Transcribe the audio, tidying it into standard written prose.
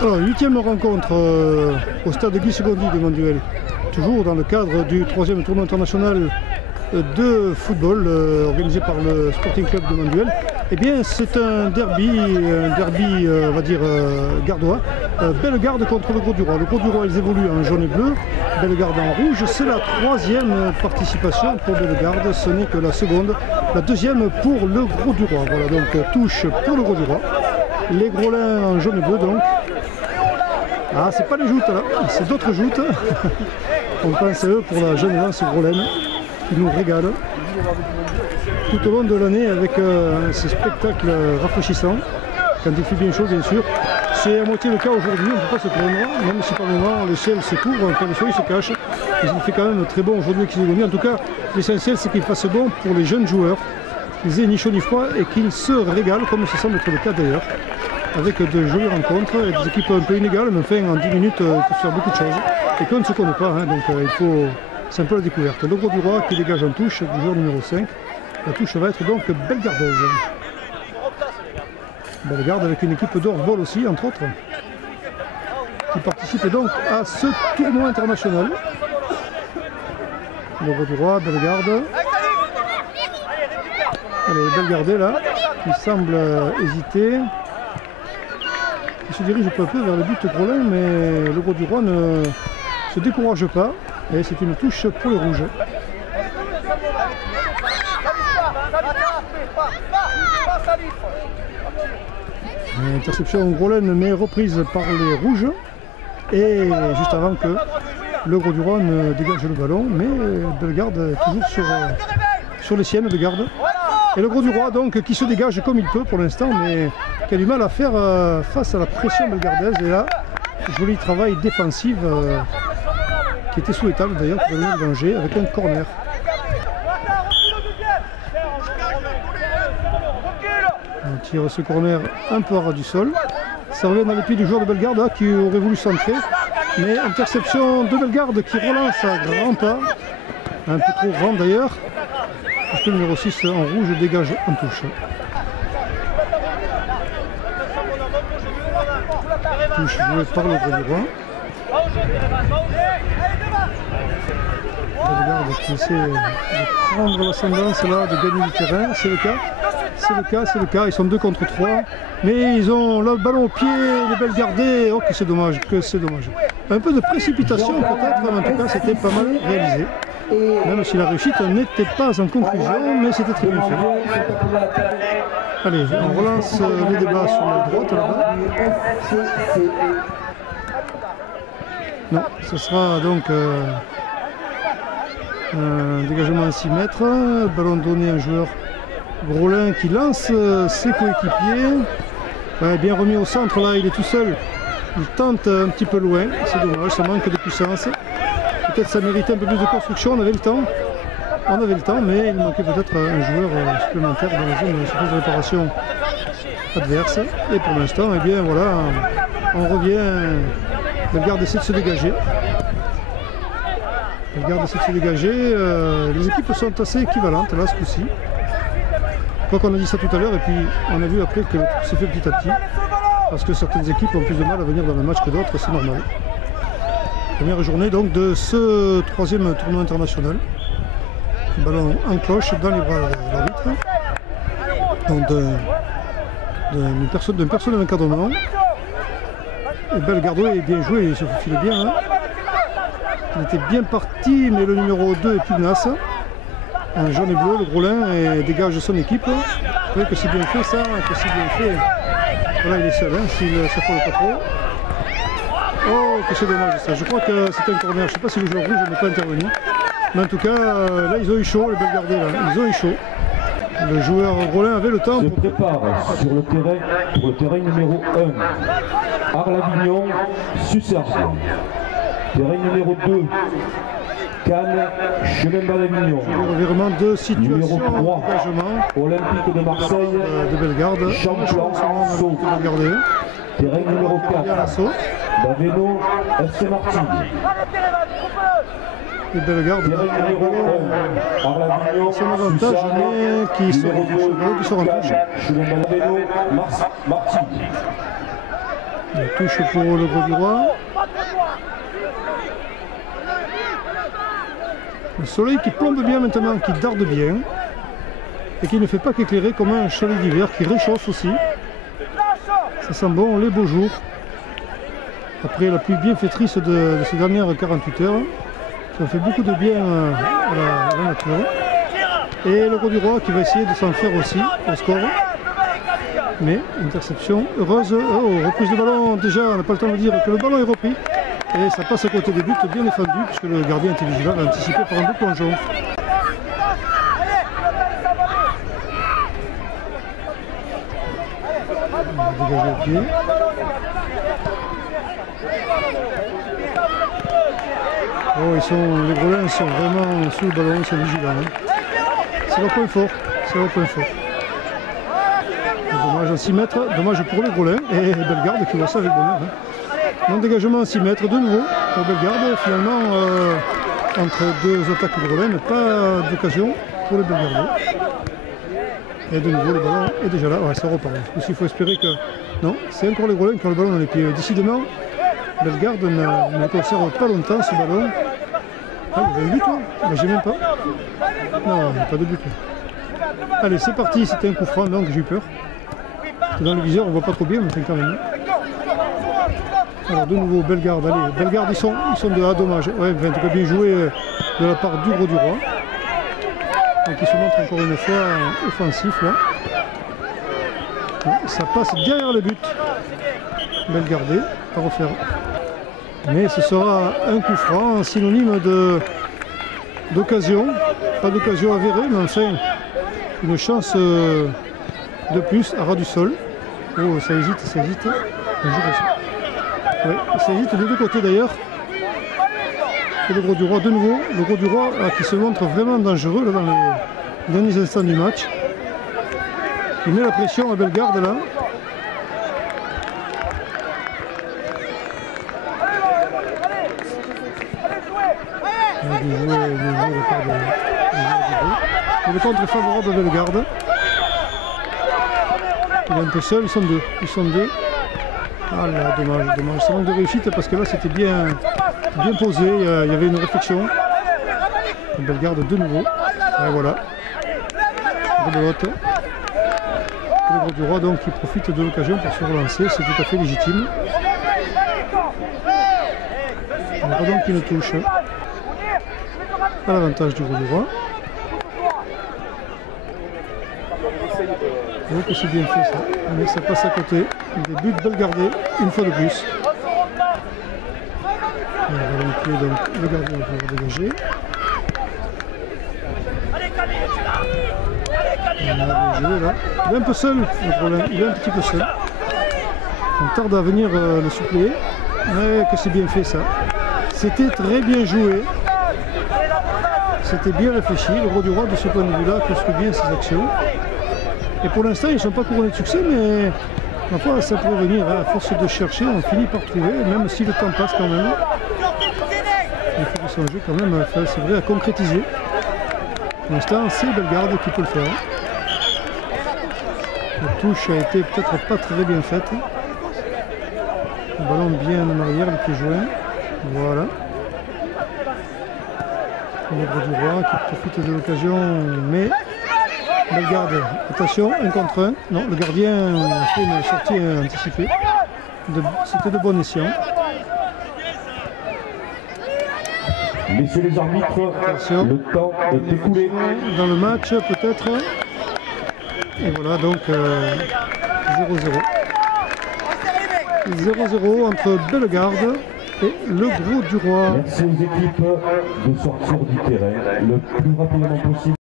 Alors, 8e rencontre au stade Guy Segondy de Manduel, toujours dans le cadre du 3e tournoi international de football organisé par le Sporting Club de Manduel. Eh bien, c'est un derby, on va dire, gardois. Bellegarde contre le Grau-du-Roi. Le Grau-du-Roi, ils évoluent en jaune et bleu, Bellegarde en rouge. C'est la 3e participation pour Bellegarde, ce n'est que la seconde. La 2e pour le Grau-du-Roi. Voilà, donc touche pour le Grau-du-Roi. Les Grolins en jaune et bleu, donc. Ah, c'est pas les joutes là, c'est d'autres joutes. On pense à eux pour la jeune lance Grolaine qui nous régale tout au long de l'année avec ces spectacles rafraîchissants. Quand il fait bien chaud, bien sûr. C'est à moitié le cas aujourd'hui, on ne peut pas se plaindre, même si par moment le ciel se couvre, quand le soleil se cache. Mais il fait quand même très bon aujourd'hui avec Segondy. En tout cas, l'essentiel c'est qu'il fasse bon pour les jeunes joueurs, qu'ils aient ni chaud ni froid et qu'ils se régalent, comme ce semble être le cas d'ailleurs. Avec de jolies rencontres et des équipes un peu inégales, mais enfin en 10 minutes il peut se faire beaucoup de choses et qu'on ne se connaît pas, hein, donc il faut, c'est un peu la découverte. Le Grau-du-Roi qui dégage en touche du joueur numéro 5. La touche va être donc bellegardaise. Bellegarde avec une équipe d'Orsbol aussi, entre autres, qui participe donc à ce tournoi international. Le Grau-du-Roi, Bellegarde. Allez, Bellegarde là, qui semble hésiter. Il se dirige peu à peu vers le but Grolin, mais le Grau-du-Roi ne se décourage pas. Et c'est une touche pour les rouges. Interception Grolin, mais reprise par les rouges. Et juste avant que le Grau-du-Roi ne dégage le ballon, mais Bellegarde toujours sur les siennes de garde. Et le Grau-du-Roi donc qui se dégage comme il peut pour l'instant, mais qui a du mal à faire face à la pression bellegardaise. Et là, joli travail défensif qui était souhaitable d'ailleurs pour le danger avec un corner. On tire ce corner un peu à ras du sol. Ça revient dans les pieds du joueur de Bellegarde qui aurait voulu centrer. Mais interception de Bellegarde qui relance à grands pas. Un peu trop grand d'ailleurs. Parce que le numéro 6 en rouge dégage en touche. Touche jouée par le Grau-du-Roi. Bellegarde qui essaie de prendre l'ascendance là, de gagner du terrain. C'est le cas. C'est le cas. Ils sont 2 contre 3. Mais ils ont le ballon au pied, les Bellegardais. Oh, que c'est dommage, Un peu de précipitation peut-être, mais en tout cas c'était pas mal réalisé. Même si la réussite n'était pas en conclusion, mais c'était très bien fait. Allez, on relance les débats sur la droite là-bas. Non, ce sera donc un dégagement à 6 mètres. Ballon donné à un joueur Grolin qui lance ses coéquipiers. Bien remis au centre, là il est tout seul. Il tente un petit peu loin, c'est dommage, ça manque de puissance. Peut-être ça méritait un peu plus de construction, on avait le temps, mais il manquait peut-être un joueur supplémentaire dans la zone de surface de réparation adverse. Et pour l'instant, eh bien voilà, on revient. Bellegarde essaie de se dégager. Les équipes sont assez équivalentes là ce coup-ci. Je crois qu'on a dit ça tout à l'heure et puis on a vu après que c'est fait petit à petit. Parce que certaines équipes ont plus de mal à venir dans le match que d'autres, c'est normal. Première journée donc de ce 3e tournoi international. Ballon en cloche dans les bras de l'arbitre. Donc d'une personne d'encadrement. Et Bellegarde est bien joué, il se faufile bien. Hein. Il était bien parti, mais le numéro 2 est pugnace. En jaune et bleu, le Grolin dégage son équipe. Vous voyez que c'est bien fait ça, que c'est bien fait. Voilà, il est seul, hein, s'il ne s'affole pas trop. Oh, que c'est dommage ça. Je crois que c'était un corner. Je ne sais pas si le joueur rouge n'est pas intervenu. Mais en tout cas, là, ils ont eu chaud, les Bellegardais. Ils ont eu chaud. Le joueur Grolin avait le temps. Se prépare sur le terrain, pour le terrain numéro 1. Arles-Avignon, Sussargues. Terrain numéro 2. Cannes, Chemin d'Avignon. Revirement de situation. Numéro 3. Olympique de Marseille. De Bellegarde. Champlain, Sceaux. Terrain numéro 4. Daveno, FC Martigues. Et Bellegarde. Terrain numéro 1. Arles-Avignon, son avantage, mais qui sera en touche. Chemin d'Avignon, Martigues. La touche pour le Gros du Roi. Le soleil qui plombe bien maintenant, qui darde bien. Et qui ne fait pas qu'éclairer comme un chalet d'hiver, qui réchauffe aussi. Ça sent bon les beaux jours. Après la pluie bienfaitrice de ces dernières 48 heures. Ça fait beaucoup de bien à la nature. Et le Gros du Roi qui va essayer de s'en faire aussi au score. Mais interception heureuse. Oh, reprise de ballon déjà, on n'a pas le temps de dire que le ballon est repris. Et ça passe à côté des buts, bien défendu, puisque le gardien était vigilant, anticipé par un beau plongeon. Dégager le pied. Oh, les Grolins sont vraiment sous le ballon, ils sont vigilants. Hein. C'est leur point fort. C'est leur point fort. Dommage à 6 mètres, dommage pour les Grolins et Bellegarde qui voit ça avec bonheur. Hein. Non, dégagement à 6 mètres de nouveau pour Bellegarde. Finalement, entre deux attaques Grolins, mais pas d'occasion pour les Bellegarde. Et de nouveau, le ballon est déjà là. Ouais, ça repart. Il faut espérer que. Non, c'est encore les Grolins qui ont le ballon dans les pieds. Décidément, Bellegarde ne conserve pas longtemps ce ballon. Ah, il y a un but là? Ben, j'ai même pas. Non, pas de but là. Allez, c'est parti. C'était un coup franc, donc j'ai eu peur. Dans le viseur, on voit pas trop bien, mais c'est quand même. Alors, de nouveau, Bellegarde. Allez, Bellegarde, ils sont de A, dommage. Ouais, en tout cas, bien joué de la part du Gros du Roi. Donc, il se montre encore une fois offensif là. Ça passe derrière le but. Bellegarde, à refaire. Mais ce sera un coup franc, synonyme d'occasion. Pas d'occasion avérée, mais enfin une chance de plus à ras du sol. Oh, ça hésite, ça hésite. Ouais, ça hésite de deux côtés d'ailleurs. Et le Gros du Roi de nouveau. Le Gros du Roi qui se montre vraiment dangereux là, dans les derniers instants du match. Il met la pression à Bellegarde là. Le contre est favorable à Bellegarde. Il est un peu seul, ils sont deux. Ah là, dommage. C'est manque de réussite parce que là c'était bien posé, il y avait une réflexion. Bellegarde de nouveau. Et voilà. Rebelote. Le Gros du Roi donc qui profite de l'occasion pour se relancer, c'est tout à fait légitime. On aura donc une touche à l'avantage du Gros du Roi. Donc c'est bien fait ça, mais ça passe à côté. Des buts Bellegarde une fois de plus. On va donc le gardien pour dégager. On a joué là. Il est un peu seul le problème, il est un petit peu seul. On tarde à venir le suppléer, mais que c'est bien fait ça. C'était très bien joué. C'était bien réfléchi. Le Gros du Roi de ce point de vue là construit bien ses actions. Et pour l'instant ils ne sont pas couronnés de succès, mais parfois ça pourrait venir à force de chercher, on finit par trouver, même si le temps passe quand même. Il faut que son jeu quand même, c'est vrai, à concrétiser. Pour l'instant c'est Bellegarde qui peut le faire. La touche a été peut-être pas très bien faite. Le ballon bien en arrière, le pied joint. Voilà. Le Gros du Roi qui profite de l'occasion, mais Bellegarde, attention, 1 contre 1. Non, le gardien a fait une sortie anticipée. C'était de bon escient. Messieurs les arbitres, attention. Le temps est écoulé. Dans le match, peut-être. Et voilà, donc 0-0. 0-0 entre Bellegarde et le Gros du Roi. Merci aux équipes de sortir du terrain le plus rapidement possible.